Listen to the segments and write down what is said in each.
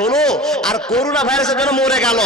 হলো আর করোনা ভাইরাসের জন্য মরে গেল,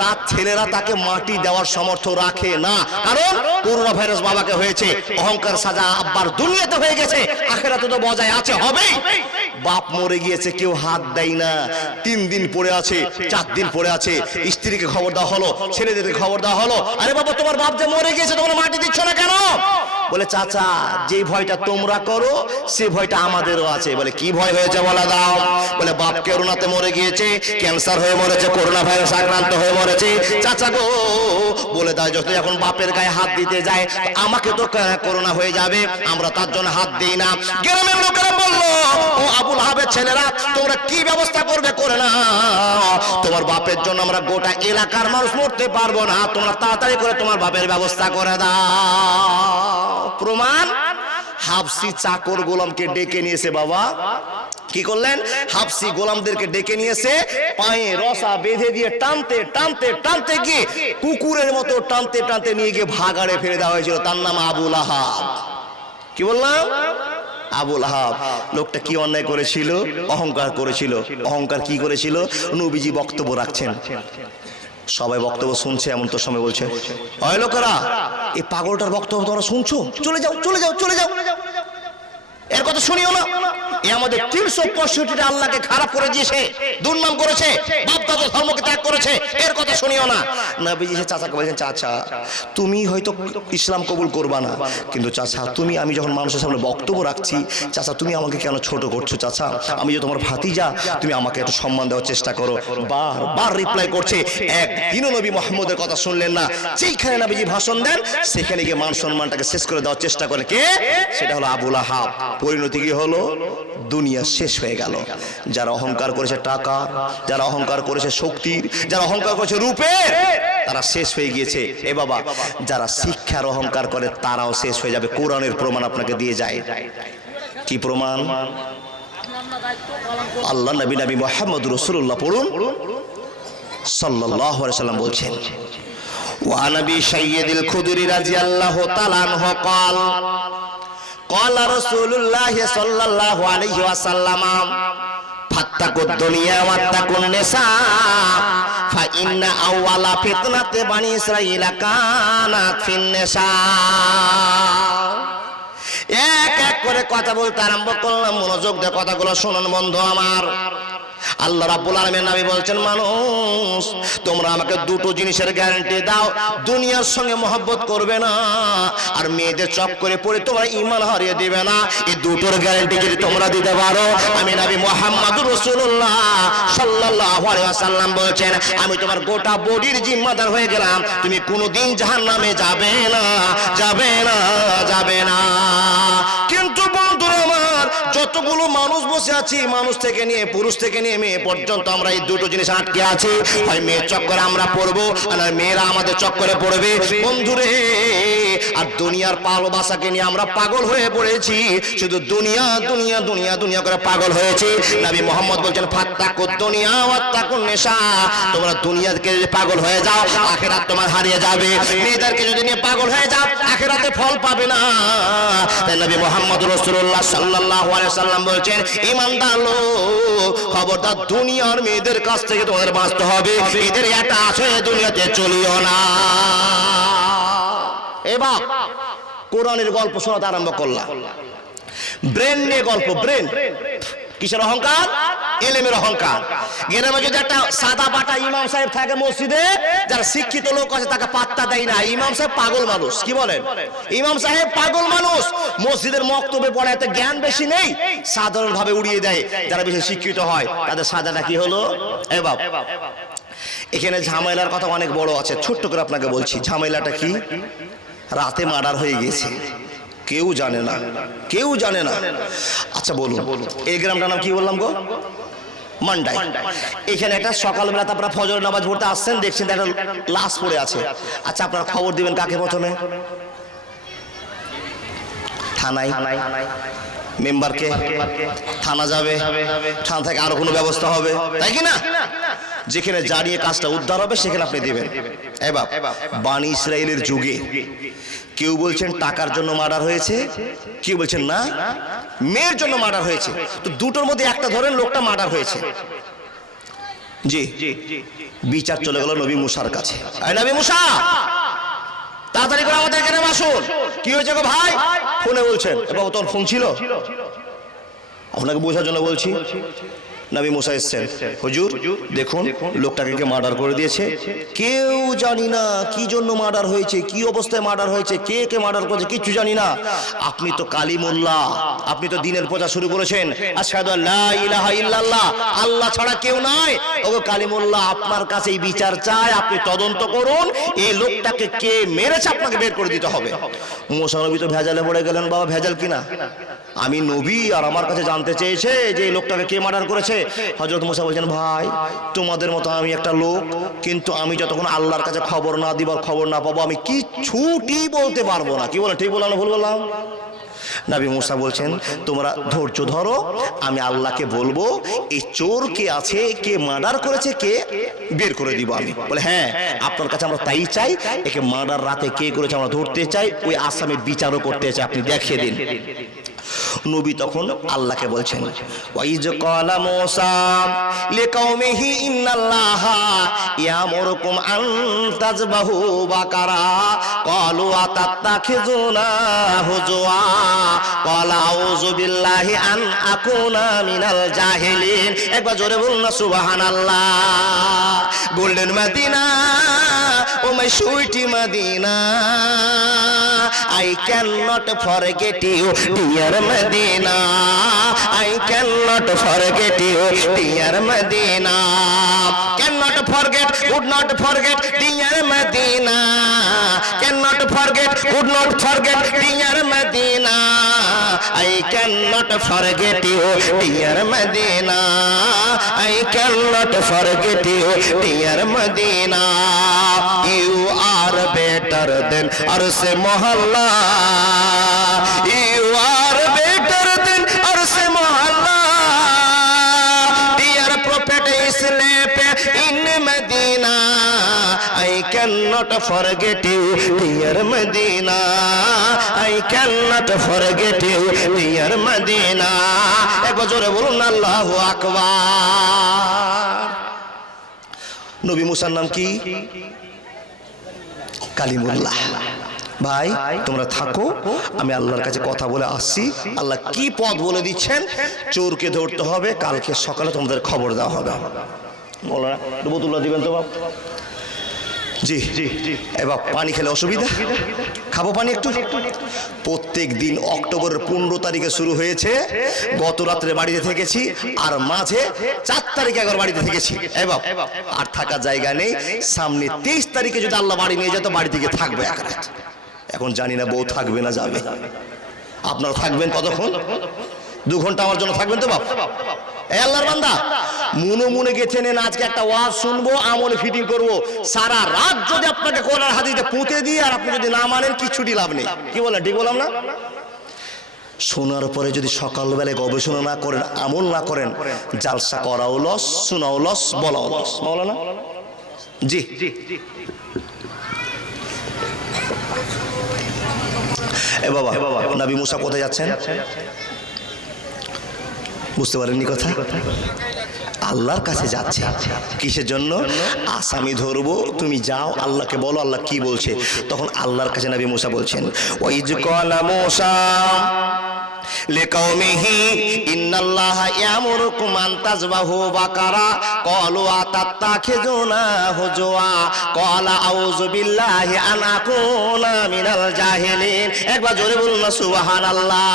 তার ছেলেরা তাকে মাটি দেওয়ার সামর্থ্য রাখে না, কারণ করোনা ভাইরাস বাবাকে হয়েছে, অহংকার সাজা আব্বার দুনিয়াতে হয়ে গেছে, আখিরাতে তো বজায় আছে হবেই। বাপ মরে গিয়েছে, কেউ হাত দেয় না, 3 দিন পড়ে আছে, 4 দিন পড়ে আছে, স্ত্রীকে খবর দেওয়া হলো, ছেলেদেরকে খবর দেওয়া হলো, আরে বাবা তোমার বাপ যে মরে গিয়েছে তোমরা মাটি দিচ্ছ না কেন? বলে চাচা যে ভয়টা তোমরা করো সে ভয়টা আমাদেরও আছে। বলে কি ভয় হয়েছে বলে দাও? বলে বাপ করোনাতে মরে গিয়েছে, ক্যান্সার হয়ে মরেছে, করোনা ভাইরাস আক্রান্ত হয়ে মরেছে। চাচা গো বলে দাও যত এখন বাপের গায়ে হাত দিতে যায় আমাকে তো করোনা হয়ে যাবে, আমরা তার জন্য হাত দিই না। গ্রামের লোকেরা বললো ও আবুল আহাবের ছেলেরা তোমরা কি ব্যবস্থা করবে করে না, তোমার বাপের জন্য আমরা গোটা এলাকার মানুষ মরতে পারবো না, তোমরা তাড়াতাড়ি করে তোমার বাপের ব্যবস্থা করে দাও। প্রমাণ, হাফসি চাকর গোলামকে ডেকে নিয়েছে। বাবা কি করলেন? হাফসি গোলামদেরকে ডেকে নিয়েছে, পায়ে রসা বেঁধে দিয়ে টানতে টানতে টানতে গিয়ে কুকুরের মতো টানতে টানতে নিয়ে গিয়ে ভাগাড়ে ফেলে দেওয়া হয়েছিল। তার নাম আবুল আহাব। কি বললাম? আবুল আহাব। লোকটা কি অন্যায় করেছিল? অহংকার করেছিল। অহংকার কি করেছিল? নবীজি বক্তব্য রাখছেন, সবাই বক্তব্য শুনছে, এমন তো সময় বলছে ওই লোকেরা এই পাগলটার বক্তব্য তোমরা শুনছো, চলে যাও চলে যাও চলে যাও, এর কথা শুনিও না। এ আমাদের 365টা আল্লাহকে খারাপ করে দিয়েছে, দুর্নাম করেছে, বাপ দাদা ধর্মকে ত্যাগ করেছে, এর কথা শুনিও না। নবীজি চাচাকে বলেছেন চাচা তুমি হয়তো ইসলাম কবুল করবা না, কিন্তু চাচা তুমি, আমি যখন মানুষের সামনে বক্তব্য রাখছি, চাচা তুমি আমাকে কেন ছোট করছো? চাচা আমি যে তোমার ভাতিজা, তুমি আমাকে একটু সম্মান দেওয়ার চেষ্টা করো। বারবার রিপ্লাই করছে। একদিনও নবী মুহাম্মদের কথা শুনলেন না। যেখানে নবীজি ভাষণ দেন সেখানে গিয়ে মান সম্মানটাকে শেষ করে দেওয়ার চেষ্টা করে। কে? সেটা হলো আবুল আহাব। পরিণতি কি হলো? দুনিয়া শেষ হয়ে গেল। যারা অহংকার করেছে টাকা, যারা অহংকার করেছে শক্তির, যারা অহংকার করেছে রূপের, তারা শেষ হয়ে গিয়েছে। এ বাবা যারা শিক্ষার অহংকার করে তারাও শেষ হয়ে যাবে। কোরআনের প্রমাণ আপনাকে দিয়ে যায়। কি প্রমাণ? আল্লাহ নবী মুহাম্মদ রাসূলুল্লাহ পড়ুন সাল্লাল্লাহু আলাইহি ওয়াসাল্লাম বলছেন ওয়া নবী সাইয়্যিদুল খুদরি রাদিয়াল্লাহু তাআলা আনহু قال قال رسول الله صلى الله عليه وسلم فاتقوا الدنيا واتقوا النساء فإن أول فتنة بني إسرائيل كانت في النساء। এক এক করে কথা বলতে আরম্ভ করলাম, মনোযোগ দিয়ে কথাগুলো শুনুন বন্ধু আমার। আল্লাহ রাব্বুল আলামিন নবী বলছেন মানুষ তোমরা আমাকে দুটো জিনিসের গ্যারান্টি দাও, দুনিয়ার সঙ্গে মহব্বত করবে না আর মেয়েদের চক্করে পড়ে তোমরা ঈমান হারিয়ে দিবে না। এই দুটোর গ্যারান্টি যদি তোমরা দিতে পারো, আমি নবী মুহাম্মদুর রাসূলুল্লাহ সাল্লাল্লাহু আলাইহি ওয়াসাল্লাম বলছেন আমি তোমার গোটা বডির জিম্মাদার হয়ে গেলাম, তুমি কোনোদিন জাহান্নামে যাবে না, যাবে না, যাবে না। কিন্তু বন্ধুরা আমার, যতগুলো মানুষ বসে আছি, মানুষ থেকে নিয়ে পুরুষ থেকে নিয়ে মেয়ে পর্যন্ত আমরা এই দুটো জিনিস আটকে আছি। হয় মেয়ের চক্করে আমরা পড়বো, আর মেয়েরা আমাদের চক্করে পড়বে বন্ধুরে। আর দুনিয়ার ভালোবাসাকে নিয়ে আমরা পাগল হয়ে পড়েছি, শুধু দুনিয়া দুনিয়া দুনিয়া দুনিয়া করে পাগল হয়েছি। নবী মুহাম্মদ বলছেন ফাত্তাকুদ দুনিয়া ওয়াত্তাকুন নিসা, তোমরা দুনিয়াকে যদি পাগল হয়ে যাও আখিরাত তোমার হারিয়ে যাবে, মেয়েদেরকে যদি নিয়ে পাগল হয়ে যাও আখিরাতে ফল পাবে না। তাই নবী মুহাম্মদ রাসূলুল্লাহ সাল্লাল্লাহু আলাইহি ওয়াসাল্লাম বলছেন ঈমানদার লোক খবরদার দুনিয়ার মেয়েদের কাছ থেকে তোমাদের বাঁচতে হবে, এদের এটা আছে দুনিয়াতে চলিও না। এবার কোরআনের গল্প শোনাতে আরম্ভ করলাম। ব্রেন নিয়ে গল্প। ব্রেন কিসের অহংকার? এলেমের অহংকার। গ্রামে যদি একটা সাদা বাটা ইমাম সাহেব থাকে মসজিদে, যারা শিক্ষিত লোক আছে তাকে পাত্তা দেয় না। ইমাম সাহেব পাগল মানুষ। কি বলেন? ইমাম সাহেব পাগল মানুষ। মসজিদের মক্তবে পড়াতে জ্ঞান বেশি নেই, সাধারণ ভাবে উড়িয়ে দেয়। যারা বেশি শিক্ষিত হয় তাদের সাজাটা কি হলো? এ বাপ, এখানে ঝামেলার কথা অনেক বড় আছে, ছোট্ট করে আপনাকে বলছি। ঝামেলাটা কি? রাতে মার্ডার হয়ে গেছে, কেউ জানে না, কেউ জানে না। আচ্ছা বলুন এই গ্রামটার নাম কি বললাম গো? মান্ডাই। এখানে একটা সকালবেলা আপনারা ফজরের নামাজ পড়তে আসছেন, দেখছেন একটা লাশ পড়ে আছে। আচ্ছা আপনারা খবর দিবেন কাকে? প্রথমে থানায়, মেম্বারকে। থানা যাবে, থানা থেকে আরো কোনো ব্যবস্থা হবে, তাই কি না? যেখানে জানিয়ে কাজটা উদ্ধার হবে সেখানে আপনি দিবেন। এবার বানি ইসরায়েলের যুগে কেউ বলছেন টাকার জন্য মার্ডার হয়েছে, কেউ বলছেন না মেয়ের জন্য মার্ডার হয়েছে। তো দুটোর মধ্যে একটা ধরেন লোকটা মার্ডার হয়েছে, জি, বিচার চলে গেল নবী মুসার কাছে। এই নবী মুসা, তাড়াতাড়ি করে আমাদের এখানে আসুন। কি হয়েছে গো ভাই? ফোনে বলছেন। বাবা তোর ফোন ছিল? আপনাকে বোঝার জন্য বলছি। নবী মুসা এসেছেন। হুজুর দেখুন, লোকটাকে কে মার্ডার করে দিয়েছে, কেউ জানি না কি জন্য মার্ডার হয়েছে, কি অবস্থায় মার্ডার হয়েছে, কে কে মার্ডার করেছে কিচ্ছু জানি না। আপনি তো কালিমুল্লাহ, আপনি তো দ্বীনের প্রচার শুরু করেছেন, আশহাদু আল্লা ইলাহা ইল্লাল্লাহ, আল্লাহ ছাড়া কেউ নাই। ওগো কালিমুল্লাহ, আপনার কাছেই বিচার চাই, আপনি তদন্ত করুন, এই লোকটাকে কে মেরেছে আপনাকে বের করে দিতে হবে। মুসা নবী তো ভেজালে পড়ে গেলেন। বাবা ভেজাল কিনা? আমি নবী আর আমার কাছে জানতে চেয়েছে যে এই লোকটাকে কে মার্ডার করেছে। হযরত মুসা বলছেন, ভাই তোমাদের মতো আমি একটা লোক, কিন্তু আমি যতক্ষণ আল্লাহর কাছে খবর না দিবার, খবর না পাবো, আমি কিচ্ছুটি বলতে পারবো না। কি বলেন, ঠিক বললাম না ভুল বললাম? নবী মুসা বলছেন, তোমরা ধৈর্য ধরো, আমি আল্লাহকে বলবো এই চোর কে আছে, কে মার্ডার করেছে, কে বের করে দিব আমি। বলে হ্যাঁ, আপনার কাছে আমরা তাই চাই, একে মার্ডার রাতে কে করেছে আমরা ধরতে চাই, ওই আসামির বিচারও করতে চাই, আপনি দেখিয়ে দিন। নবী তখন আল্লাহকে বলছেন, ওয়াইজ ক্বালা মূসা লিকাওমিহি ইন্নাল্লাহা ইয়ামুরুকুম আন তাযবাহু বাকারা ক্বালু আতাত্তাখিযুনা হুজুয়া ক্বালা আউযু বিল্লাহি আন আকুনা মিনাল জাহিলিন। একবার জোরে বলুন না সুবহানাল্লাহ। Golden Medina, oh my sweetie Medina, I cannot forget you, dear Medina. I cannot forget you, dear Medina. Cannot forget, would not forget, dear Medina. Cannot forget, would not forget, dear Medina. I cannot forget you, dear Medina. I cannot forget you, dear Medina. You are better than Arse Mohalla. You are better than Arse Mohalla. Dear Prophet sleep in Medina. I cannot forget you, dear Medina. I cannot forget you, dear Medina. একবার জোরে বলুন আল্লাহু আকবার। নবী মুসার নাম কি? কালিমুল্লাহ। ভাই তোমরা থাকো, আমি আল্লাহর কাছে কথা বলে আসছি। আল্লাহ কি পথ বলে দিচ্ছেন, চোরকে ধরতে হবে, কালকে সকালে তোমাদের খবর দেওয়া হবে। বলরা বোতলটা দিবেন তো বাপ? জি এবার পানি খেলে অসুবিধা, খাবো পানি একটু। প্রত্যেক দিন অক্টোবরের 15 তারিখে শুরু হয়েছে, গত রাত্রে বাড়িতে থেকেছি, আর মাঝে 4 তারিখে একবার বাড়িতে থেকেছি। এবার আর থাকার জায়গা নেই, সামনে 23 তারিখে যদি আল্লাহ বাড়ি নিয়ে যেত, বাড়ি থেকে থাকবে এক রাত। এখন জানি না বউ থাকবে না যাবে। আপনারা থাকবেন কতক্ষণ? 2 ঘন্টা আমার জন্য থাকবেন তো বাপ? এই আল্লাহর বান্দা, মনে মনে গেছে নেন আজকে একটা ওয়াজ শুনবো, আমলে ফিটিং করবো, সারা রাত যদি আপনাকে কোরআন হাদিসে পুঁতে দিই আর আপনি যদি না মানেন কিচ্ছুটি লাভ নেই। কি বলেন, ঠিক বললাম না? শোনার পরে যদি সকালবেলায় গবেষণা না করেন, আমল না করেন, জালসা করাও লস, শোনাও লস, বলাও লস। মাওলানা জি এ বাবা, নবী মুসা কোথায় যাচ্ছেন বুঝতে পারেননি কথা? আল্লাহর কাছে যাচ্ছে। কিসের জন্য? আসামি ধরবো, তুমি যাও, আল্লাহকে বলো আল্লাহ কি বলছে। তখন আল্লাহর কাছে নবী মুসা বলছেন, ওয়াইজ ক্বালা মূসা লিকাওমিহি ইন্নাল্লাহা ইয়ামুরুকুম আন তাযবাহু বাকারা ক্বালু আতাত্তাখিযুনা হুজুয়া ক্বালা আউযু বিল্লাহি আন আকুনা মিনাল জাহিলিন। একবার জোরে বলুন না সুবহানাল্লাহ।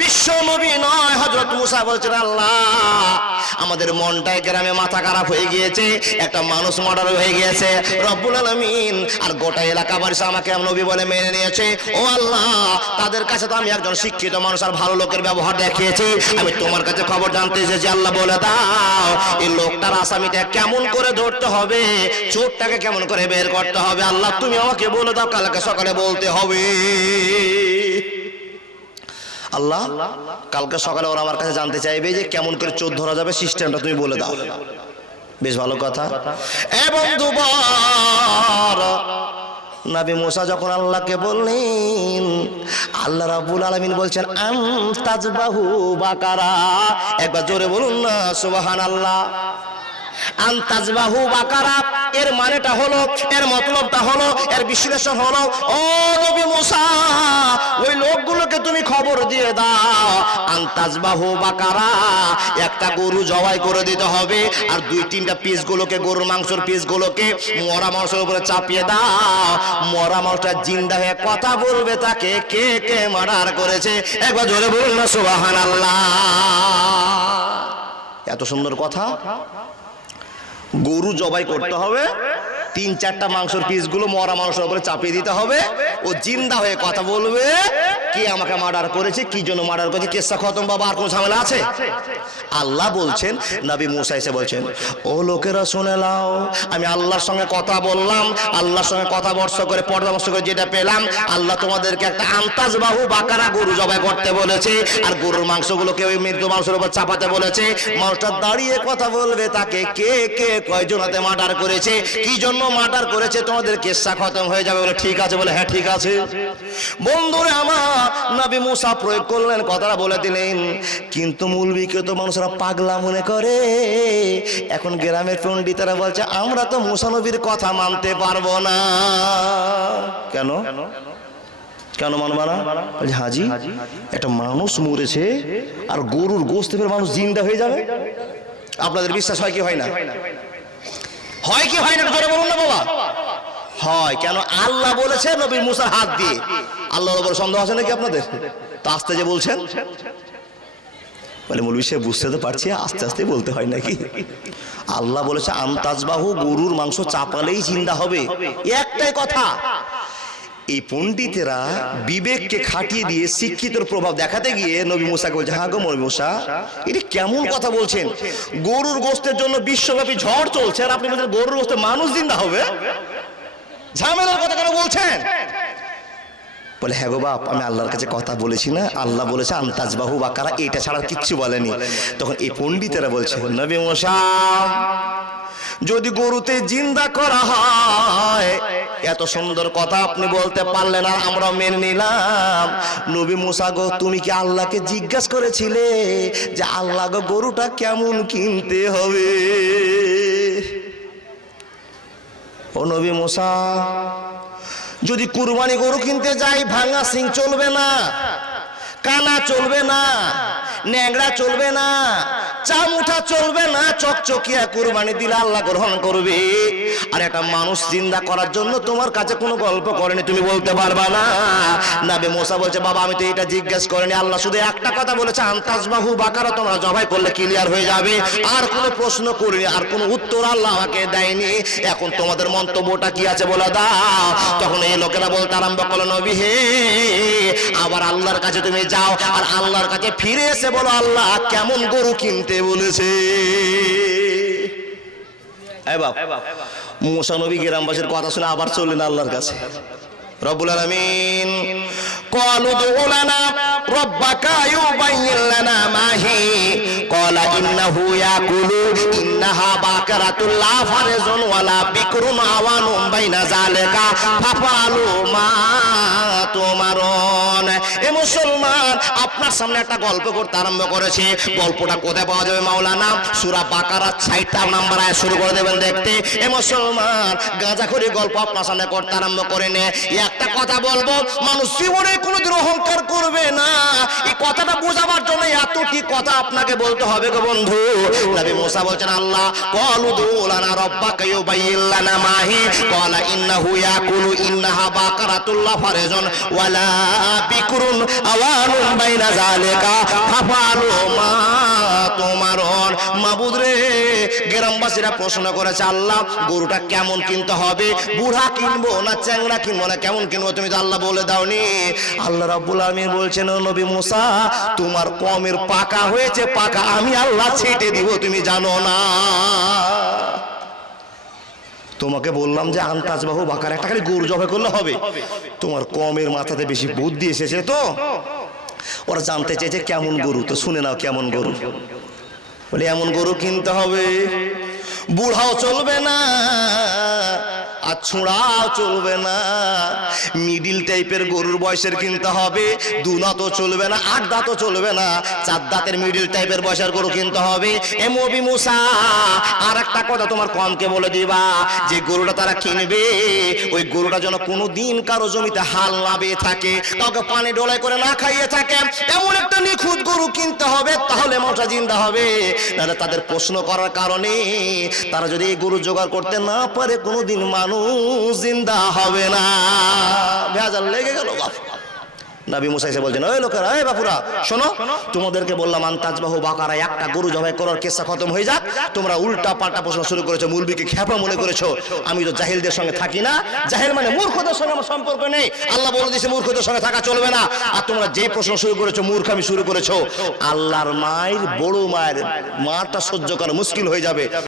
বিশ্ব নবী নয়, হযরত মুসা বলছেন, আল্লাহ আমাদের মনটাই গ্রামে মাথা খারাপ হয়ে গিয়েছে, একটা মানুষ মার্ডার হয়ে গিয়েছে রব্বুল আলামিন, আর গোটা এলাকাবাসী আমাকে নবী বলে মেনে নিয়েছে। ও আল্লাহ, তাদের কাছে তো আমি একজন শিক্ষিত মানুষ আর ভালো লোকের ব্যবহার দেখিয়েছি, আমি তোমার কাছে খবর জানতে এসেছি। আল্লাহ বলে দাও, এই লোকটার আসামিটা কেমন করে ধরতে হবে, চোরটাকে কেমন করে বের করতে হবে। আল্লাহ তুমি আমাকে বলে দাও, কালকে সকালে বলতে হবে। আল্লাহ কালকে সকালে ওরা আমার কাছে জানতে চাইবে যে কেমন করে চোর ধরা যাবে, সিস্টেমটা তুমি বলে দাও। বেশ ভালো কথা। এবং দুবার নবী মুসা যখন আল্লাহকে বললেন, আল্লাহ রাব্বুল আলামিন বলছেন আন তাযবাহু বাকারা। একবার জোরে বলুন না সুবহানাল্লাহ। আনতাজবাহু বাকারা এর মানেটা হলো, এর মতলবটা হলো, এর বিশ্লেষণ হলো, ও নবী মুসা ওই লোকগুলোকে তুমি খবর দিয়ে দাও আনতাজবাহু বাকারা একটা গরু জবাই করে দিতে হবে, আর 2-3টা পিসগুলোকে গরুর মাংসের পিসগুলোকে মরা মাংসের উপরে চাপিয়ে দাও, মরা মাংসটা জিন্দা হয়ে কথা বলবে তাকে কে কে মার্ডার করেছে। একবার জোরে বলুন না সুবহানাল্লাহ। এত সুন্দর কথা। গরু জবাই করতে হবে, 3-4টা মাংসের পিসগুলো মরা মাংসের উপরে চাপিয়ে দিতে হবে, ও জিন্দা হয়ে কথা বলবে কে আমাকে মার্ডার করেছে, কি জন্য মার্ডার করেছে, কেসটা খতম। বাবা আর কোনো ঝামেলা আছে? আল্লাহ বলছেন, নবী মুসা এসে বলছেন, ও লোকেরা শুনে নাও, আমি আল্লাহর সঙ্গে কথা বললাম, আল্লাহর সঙ্গে কথা বর্ষ করে পরামর্শ করে যেটা পেলাম, আল্লাহ তোমাদেরকে একটা আনতাজবাহু বাকারা গরু জবাই করতে বলেছে, আর গরুর মাংসগুলোকে ওই মৃত্যু মাংসের উপর চাপাতে বলেছে। মানুষটা দাঁড়িয়ে কথা বলবে তাকে কে কে কয়জনাতে মার্ডার করেছে, কি জন্য মার্ডার করেছে, তোমাদের কেসটা খতম হয়ে যাবে। বলে ঠিক আছে, বলে হ্যাঁ ঠিক আছে। বন্ধুরে আমার নবী মুসা প্রয়োগ করলেন, কথাটা বলে দিলেন, কিন্তু মূলবিকে তো মানুষরা পাগলা মনে করে। এখন গ্রামের পণ্ডিতেরা বলছে আমরা তো মুসা নবীর কথা মানতে পারবো না। কেন কেন মানবা না? হাজি একটা মানুষ মরেছে আর গরুর গোশত ফের মানুষ জিন্দা হয়ে যাবে, আপনাদের বিশ্বাস হয় কি হয় না? হয় কি হয় না জোরে বলুন না বাবা। হয়। কেন? আল্লাহ বলেছে নবী মুসার হাত দিয়ে। আল্লাহর উপর সন্দেহ আছে নাকি আপনাদের? তো আস্তে যে বলছেন, বলে মৌলভী সাহেব বুঝতে তো পারছি, আস্তে আস্তে বলতে হয় নাকি? আল্লাহ বলেছে আনতাজবাহু গরুর মাংস চাপালেই জিন্দা হবে, একটাই কথা। এই পণ্ডিতেরা বিবেককে খাটিয়ে দিয়ে শিক্ষিতর প্রভাব দেখাতে গিয়ে নবী মুসাকে বলছে, হ্যাঁ গো নবী মুসা এটা কেমন কথা বলছেন, গরুর গোশতের জন্য বিশ্বব্যাপী ঝড় চলছে আর আপনি বলছেন গরুর গোশতে মানুষ জিন্দা হবে, ঝামেলার কথা কেন বলছেন? বলে হ্যাঁ গো বাপ, আমি আল্লাহর কাছে কথা বলেছি না, আল্লাহ বলেছে আনতাজবাহু বাকারা, এটা ছাড়া কিচ্ছু বলেনি। তখন এই পণ্ডিতেরা বলছে, নবী মুসা যদি গরুতে জিন্দা করা হয়, এত সুন্দর কথা আপনি বলতে পারলেন আর আমরা মেনে নিলাম। নবী মুসা গো তুমি কি আল্লাহকে জিজ্ঞাসা করেছিলে যে আল্লাহ গো গরুটা কেমন কিনতে হবে? ও নবী মুসা যদি কুরবানি গরু কিনতে যাই, ভাঙা সিং চলবে না, কানা চলবে না, ন্যাংরা চলবে না, চামুঠা চলবে না, চকচকিয়া কুরবানি দিলে আল্লাহ গ্রহণ করবে। আর একটা মানুষ জিন্দা করার জন্য তোমার কাছে কোনো গল্প করেনি, তুমি বলতে পারবা না। নবী মুসা বলছে, বাবা আমি তো এটা জিজ্ঞেস করিনি, আল্লাহ শুধু একটা কথা বলেছে আনতাজবাহু বাকারা, তোমরা জবাই করলে ক্লিয়ার হয়ে যাবে। আর কোনো প্রশ্ন করিনি, আর কোনো উত্তর আল্লাহ আমাকে দেয়নি। এখন তোমাদের মন্তব্যটা কি আছে বলে দাও। তখন এই লোকেরা বলতে আরম্ভ করলো, নবী হে আবার আল্লাহর কাছে তুমি যাও, আর আল্লাহর কাছে ফিরে এসে বলো আল্লাহ কেমন গরু কিনতে বলেছে। মুসা নবী গ্রামবাসীর কথা শুনে আবার চললেন আল্লাহর কাছে। রব্বুল আলামিন ক্বালু দু'ু লানা রাব্বাকা ইউবাইয়িন লানা মা হি ক্বালা ইন্নাহু ইয়াকুলু ইন্নাহা বাকারাতুল লা ফারজুন ওয়ালা বিকরুন আওয়ানুম বাইনা যালিকা ফাফালু মা তুমারুন। এ মুসলমান আপনার সামনে একটা গল্প করতে আরম্ভ করেছে। গল্পটা কোথায় পাওয়া যাবে মাওলানা? সূরা বাকারা ৬০ নম্বর আয়াত শুরু করে দেবেন দেখতে। এ মুসলমান গাঁজাখড়ি গল্প আপনার সামনে করতে আরম্ভ করে নে। একটা কথা বলবো, মানুষ জীবনে কোনোদিন অহংকার করবে না, এই কথাটা বোঝাবার জন্য এতটি কথা আপনাকে বলতে হবে গো বন্ধু। নবী মুসা বলছেন আল্লাহ ক্বালু দু'ু লানা রাব্বাকা ইউবাইয়িন লানা মা হি ক্বালা ইন্নাহু ইয়াকুলু ইন্নাহা বাকারাতুল লা ফারজুন ওয়ালা বিকরুন আওয়ানুম বাইনা যালিকা ফাফালু মা তুমারুন। মাবুদ রে গ্রামবাসীরা প্রশ্ন করেছে আল্লাহ গরুটা কেমন কিনতে হবে, বুড়া কিনবো না চ্যাংড়া কিনবো না কেমন কিনবো, তুমি তো আল্লাহ বলে দাওনি। আল্লাহ রাব্বুল আলামিন বলছেন ও নবী মুসা তোমার কমের পাকা হয়েছে, পাকা আমি আল্লাহ ছেটে দিব, তুমি জানো না। তোমাকে বললাম যে আনতাজবাহু বাকার একটা খালি গরু জবাই করলে হবে, তোমার কমের মাথাতে বেশি বুদ্ধি এসেছে তো ওরা জানতে চেয়েছে কেমন গরু, তো শুনে নাও কেমন গরু। বলে এমন গরু কিনতে হবে বুড়াও চলবে না আর ছোঁড়াও চলবে না। মিডিল টাইপের গরুর বয়সের কিনতে হবে, 2 দাঁতও চলবে না, 8 দাঁতও চলবে না, 4 দাঁতের মিডিল টাইপের বয়সের গরু কিনতে হবে। এ নবী মুসা, আর একটা কথা তোমার কমকে বলে দিবা, যে গরুটা তারা কিনবে ওই গরুটা যেন কোনোদিন কারো জমিতে হাল না বেয়ে থাকে, কাউকে পানি ডোলাই করে না খাইয়ে থাকে, এমন একটা নিখুঁত গরু কিনতে হবে, তাহলে মানুষটা জিন্দা হবে। নাহলে তাদের প্রশ্ন করার কারণে তারা যদি এই গরু জোগাড় করতে না পারে কোনোদিন মানুষ জিন্দা হবে না। ভেজাল লেগে গেল বাপ। নবী মুসা এসে বলছেন, ওই লোকেরা, এই বাপুরা শোনো, তোমাদেরকে বললাম আনতাজবাহু বাকারা, একটা গরু জবাই করার কেসা খতম হয়ে যাক, তোমরা উল্টা পাল্টা প্রশ্ন শুরু করেছো, মুলবিকে খ্যাপা মনে করেছো। আমি তো জাহিলদের সঙ্গে থাকি না, জাহিল মানে মূর্খদের সঙ্গে আমার সম্পর্ক নেই। আল্লাহ বলে দিয়েছে মূর্খদের সঙ্গে থাকা চলবে না। আর তোমরা যে প্রশ্ন শুরু করেছো, মূর্খামি শুরু করেছো। আল্লাহর মায়ের, বড় মায়ের মারটা সহ্য করা মুশকিল হয়ে যাবে।